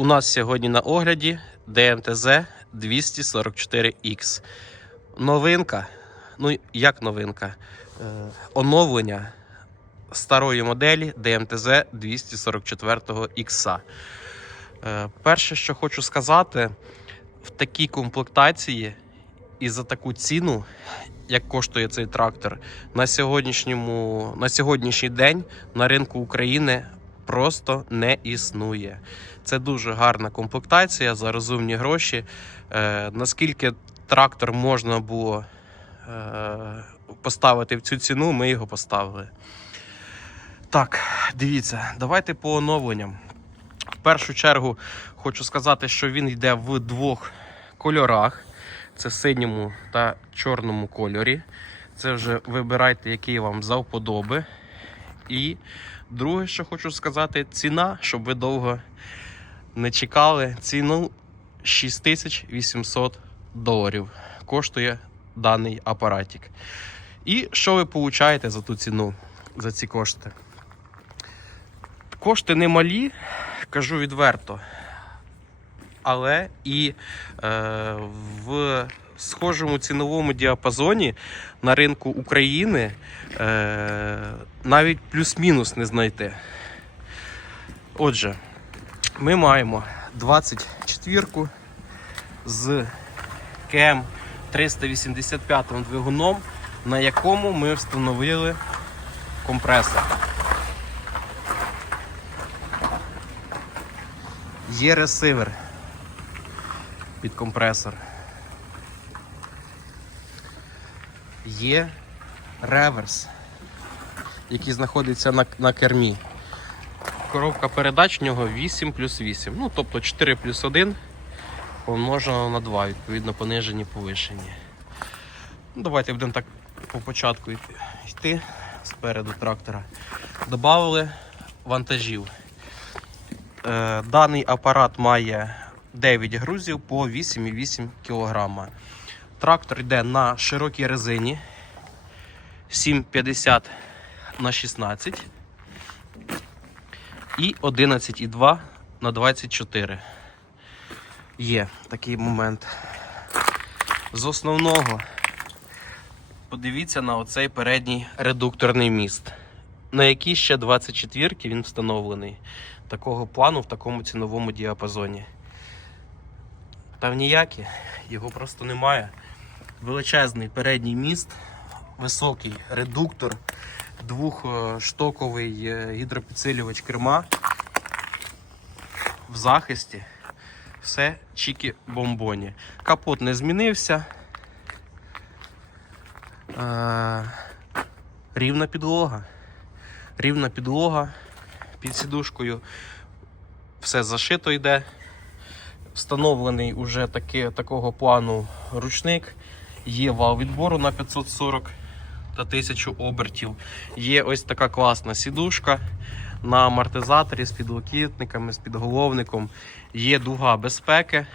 У нас сьогодні на огляді ДМТЗ 244X. Новинка, ну як новинка, е, оновлення старої моделі ДМТЗ 244X. Е, Перше, що хочу сказати, в такій комплектації і за таку ціну, як коштує цей трактор, на, сьогоднішньому, на сьогоднішній день на ринку України просто не існує. Це дуже гарна комплектація за розумні гроші. Е, наскільки трактор можна було е, поставити в цю ціну, ми його поставили. Так, дивіться, давайте по оновленням. В першу чергу хочу сказати, що він йде в двох кольорах: це синьому та чорному кольорі. Це вже вибирайте, який вам за вподоби. І друге, що хочу сказати, ціна, щоб ви довго не чекали. Ціну 6800 доларів коштує даний апаратик. І що ви получаєте за ту ціну, за ці кошти? Кошти немалі, кажу відверто. Але і е, в схожому ціновому діапазоні на ринку України е, навіть плюс-мінус не знайти. Отже, ми маємо 24-ку з КМ 385 двигуном, на якому ми встановили компресор. Є ресивер під компресор. Є реверс, який знаходиться на, на кермі. Коробка передач в нього 8 плюс 8. Ну, тобто 4 плюс 1 помножено на 2, відповідно, понижені повишені. Ну, давайте будемо так по початку йти, спереду трактора. Добавили вантажів. Е, даний апарат має 9 грузів по 8,8 кг. Трактор йде на широкій резині 7,50 на 16 і 11,2 на 24. Є такий момент. З основного подивіться на оцей передній редукторний міст, на який ще 24 він встановлений. Такого плану в такому ціновому діапазоні. Та в ніякі, його просто немає. Величезний передній міст, високий редуктор, двохштоковий е, гідропідсилювач керма в захисті. Все чікі бомбоні. Капот не змінився. Е, рівна підлога. Рівна підлога під сідушкою. Все зашито йде. Встановлений уже таки, такого плану ручник. Є вал відбору на 540 та 1000 обертів. Є ось така класна сідушка на амортизаторі з підлокітниками, з підголовником. Є дуга безпеки,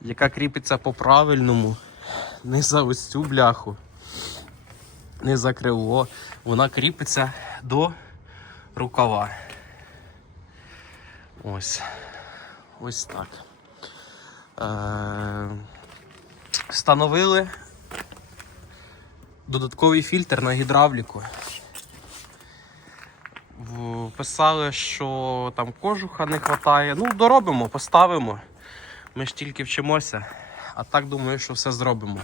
яка кріпиться по правильному. Не за ось цю бляху, не за крило. Вона кріпиться до рукава. Ось. Ось так. Е, Встановили додатковий фільтр на гідравліку. Писали, що там кожуха не вистачає. Ну, доробимо, поставимо. Ми ж тільки вчимося. А так думаю, що все зробимо.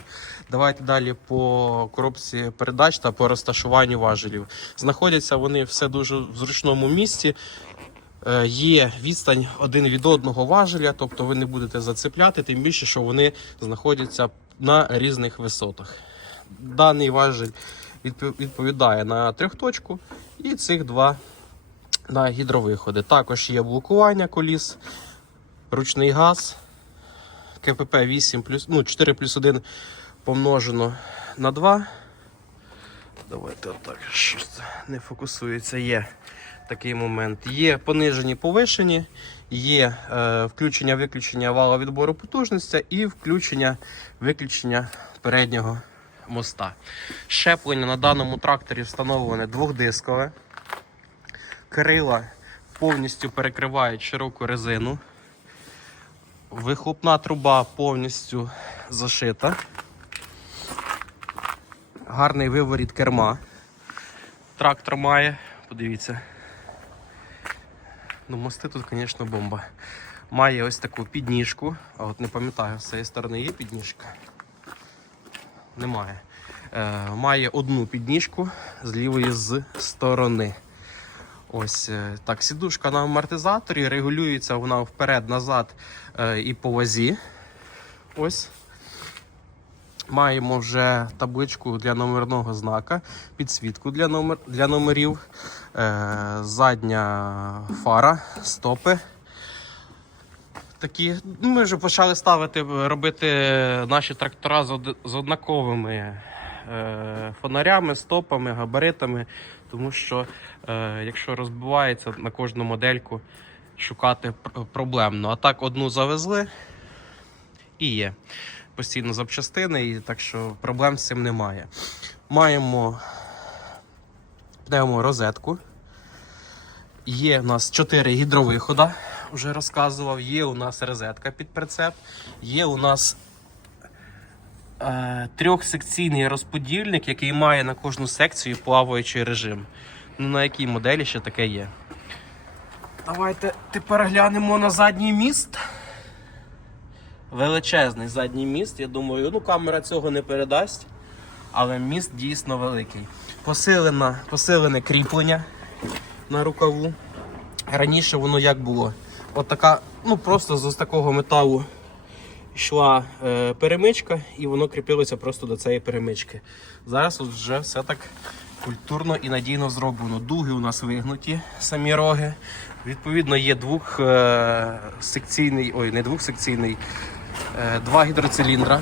Давайте далі по коробці передач та по розташуванню важелів. Знаходяться вони все дуже в зручному місці. Е, Є відстань один від одного важеля, тобто ви не будете зацепляти, тим більше, що вони знаходяться на різних висотах. Даний важель відповідає на трьохточку і цих два на гідровиходи. Також є блокування коліс, ручний газ, КПП 8 плюс, ну, 4 плюс 1 помножено на 2. Давайте отак, це не фокусується. Є такий момент. Є понижені повишені, є е, включення-виключення вала відбору потужності і включення виключення переднього моста. Щеплення на даному тракторі встановлене двохдискове. Крила повністю перекривають широку резину. Вихлопна труба повністю зашита. Гарний виворіт керма. Трактор має, подивіться. Ну, мости тут, звісно, бомба. Має ось таку підніжку, а от не пам'ятаю, з цієї сторони є підніжка. Немає. Е, має одну підніжку з лівої з сторони. Ось е, так, сідушка на амортизаторі, регулюється вона вперед-назад е, і по вазі. Ось. Маємо вже табличку для номерного знака, підсвітку для, номер, для номерів, е, задня фара, стопи. Такі, ну, ми вже почали ставити, робити наші трактора з, однаковими е, фонарями, стопами, габаритами, тому що е, якщо розбивається на кожну модельку, шукати пр- проблемно. А так одну завезли і є постійно запчастини, і так що проблем з цим немає. Маємо розетку. Є у нас 4 гідровихода, вже розказував. Є у нас розетка під прицеп. Є у нас е, трьохсекційний розподільник, який має на кожну секцію плаваючий режим. Ну, на якій моделі ще таке є. Давайте тепер глянемо на задній міст. Величезний задній міст. Я думаю, ну камера цього не передасть. Але міст дійсно великий. Посилена, посилене кріплення на рукаву. Раніше воно як було? От така, ну просто з такого металу йшла е, перемичка, і воно кріпилося просто до цієї перемички. Зараз вже все так культурно і надійно зроблено. Дуги у нас вигнуті, самі роги. Відповідно, є двохсекційний, ой, не двохсекційний, е, два гідроциліндра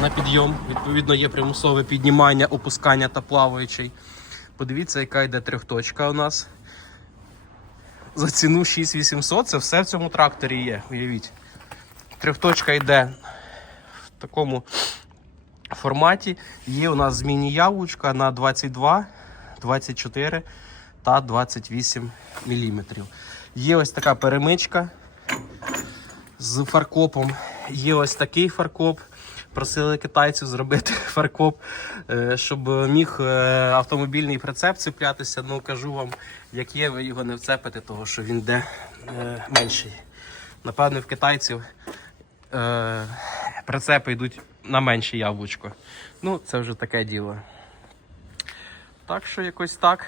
на підйом. Відповідно, є примусове піднімання, опускання та плаваючий. Подивіться, яка йде трьохточка у нас. За ціну 6800 це все в цьому тракторі є, уявіть. Трьохточка йде в такому форматі. Є у нас змінні яблучка на 22, 24 та 28 мм. Є ось така перемичка з фаркопом. Є ось такий фаркоп. Просили китайців зробити фаркоп, е, щоб міг е, автомобільний прицеп цеплятися. Ну кажу вам, як є, ви його не вцепите, того що він де е, менший. Напевно, в китайців прицепи йдуть на менше яблучко. Ну, це вже таке діло. Так що якось так.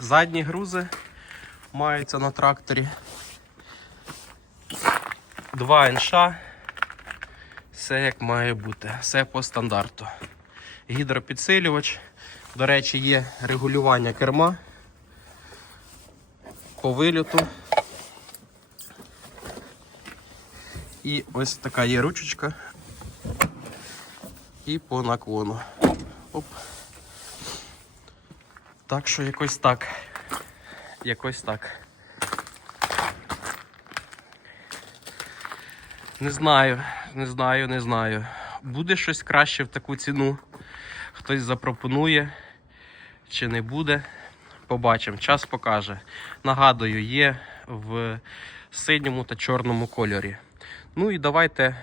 Задні грузи маються на тракторі. Два інша. Все як має бути, все по стандарту. Гідропідсилювач. До речі, є регулювання керма по вильоту. І ось така є ручечка. І по наклону. Оп. Так що якось так. Якось так. Не знаю, не знаю, не знаю. Буде щось краще в таку ціну. Хтось запропонує чи не буде. Побачимо, час покаже. Нагадую, є в синьому та чорному кольорі. Ну і давайте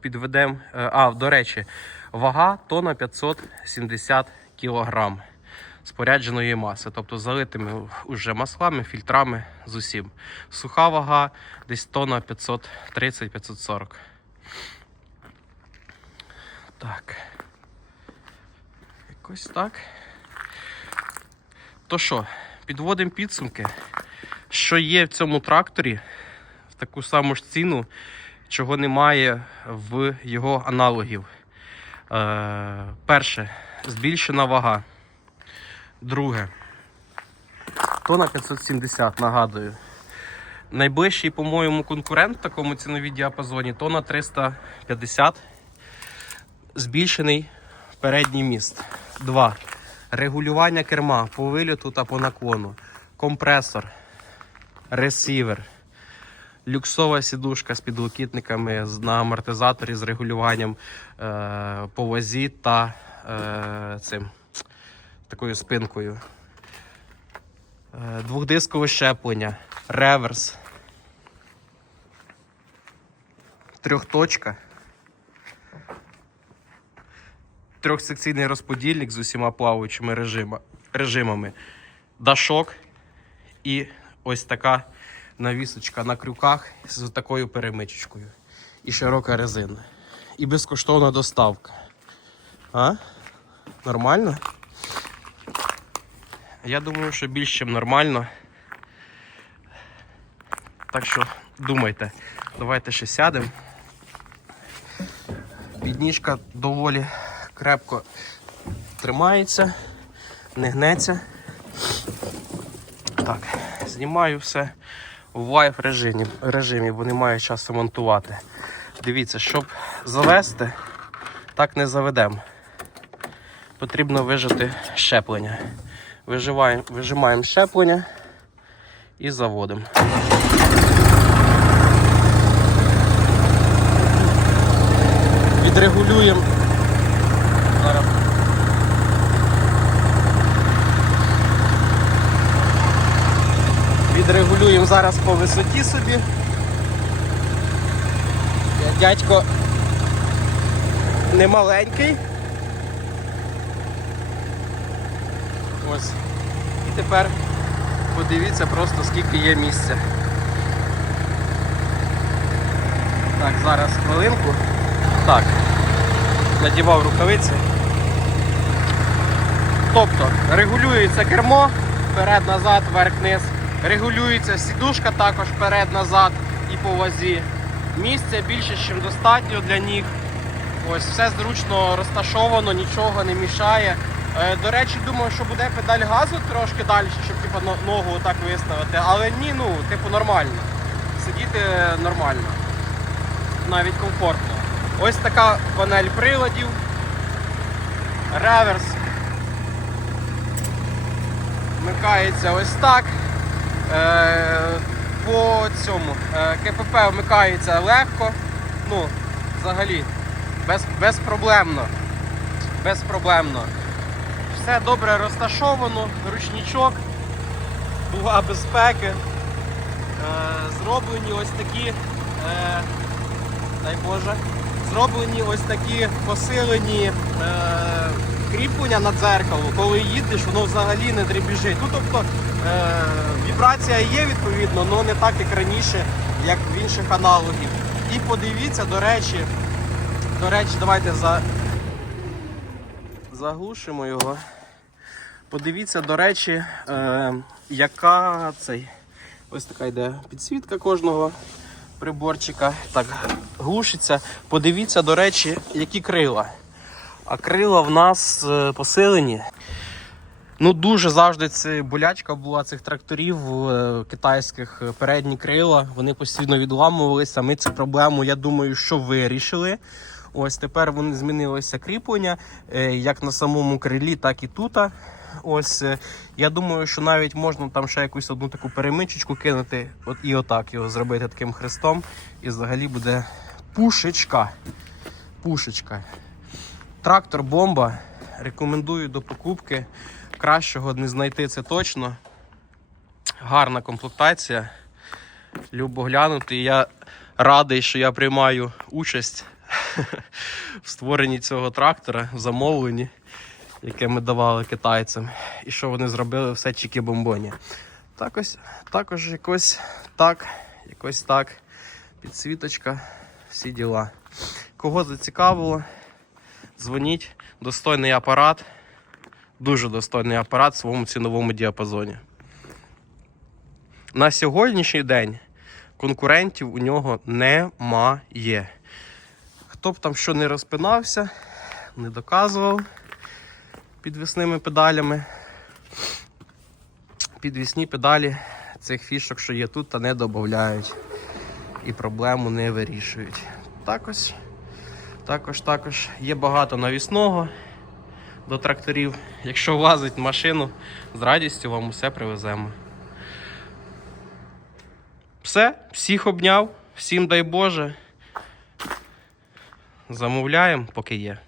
підведемо. е, А, до речі, вага тонна 570 кг спорядженої маси, тобто залитими уже маслами, фільтрами з усім. Суха вага десь тонна 530-540. Так. Якось так. То що, підводимо підсумки. Що є в цьому тракторі в таку саму ж ціну, чого немає в його аналогів. Е, перше, збільшена вага. Друге. Тона 570, нагадую. Найближчий, по-моєму, конкурент в такому ціновій діапазоні тона 350. Збільшений передній міст. Два. Регулювання керма по вильоту та по наклону. Компресор. Ресівер. Люксова сідушка з підлокітниками на амортизаторі з регулюванням е, по вазі та е, цим такою спинкою. Е, Двохдискове щеплення. реверс. Трьохточка. Трьохсекційний розподільник з усіма плаваючими режима, режимами. Дашок і ось така навісочка на крюках з такою перемичечкою. І широка резина. І безкоштовна доставка. А? Нормально? Я думаю, що більш ніж нормально. Так що думайте, давайте ще сядемо. Підніжка доволі крепко тримається, не гнеться. Так, знімаю все в вайф режимі, режимі, бо немає часу монтувати. Дивіться, щоб завести, так не заведемо. Потрібно вижати щеплення. Виживаємо, вижимаємо щеплення і заводимо. Відрегулюємо. Зараз. Відрегулюємо зараз по висоті собі. Дядько не Ось. І тепер подивіться просто скільки є місця. Так, зараз хвилинку. Так, надівав рукавиці. Тобто регулюється кермо вперед-назад, вверх-вниз. Регулюється сідушка також вперед-назад і по вазі. Місця більше, ніж достатньо для ніг. Ось все зручно розташовано, нічого не мішає. Е, До речі, думав, що буде педаль газу трошки далі, щоб типу, ногу так виставити. Але ні, ну, типу, нормально. Сидіти нормально. Навіть комфортно. Ось така панель приладів. Реверс. Вмикається ось так. Е, по цьому е, КПП вмикається легко. Ну, взагалі, без, безпроблемно. Безпроблемно. Все добре розташовано, ручничок, дуга безпеки. Е, зроблені ось такі, е, дай Боже, зроблені ось такі посилені е, кріплення на дзеркало. Коли їдеш, воно взагалі не дребіжить. Ну, тобто вібрація є відповідно, але не так, як раніше, як в інших аналогів. І подивіться, до речі, до речі, давайте за... заглушимо його. Подивіться, до речі, е, яка цей. Ось така йде підсвітка кожного приборчика. Так, глушиться. Подивіться, до речі, які крила. А крила в нас е, посилені. Ну, дуже завжди це болячка була цих тракторів е, китайських е, передні крила. Вони постійно відламувалися. Ми цю проблему, я думаю, що вирішили. Ось тепер вони змінилося кріплення е, як на самому крилі, так і тут. Ось е, я думаю, що навіть можна там ще якусь одну таку перемичечку кинути, от і отак його зробити таким хрестом. І взагалі буде пушечка. Пушечка. Трактор бомба. Рекомендую до покупки. Кращого не знайти це точно. Гарна комплектація. Любо глянути. Я радий, що я приймаю участь в створенні цього трактора, в замовленні, яке ми давали китайцям. І що вони зробили все чіки бомбоні. Так ось, також якось так, якось так. Підсвіточка, всі діла. Кого зацікавило, дзвоніть. Достойний апарат. Дуже достойний апарат в своєму ціновому діапазоні. На сьогоднішній день конкурентів у нього немає. Хто б там що не розпинався, не доказував підвісними педалями. Підвісні педалі цих фішок, що є тут, та не додають. І проблему не вирішують. Також, також, також є багато навісного до тракторів. Якщо влазить в машину, з радістю вам усе привеземо. Все, всіх обняв, всім дай Боже. Замовляємо, поки є.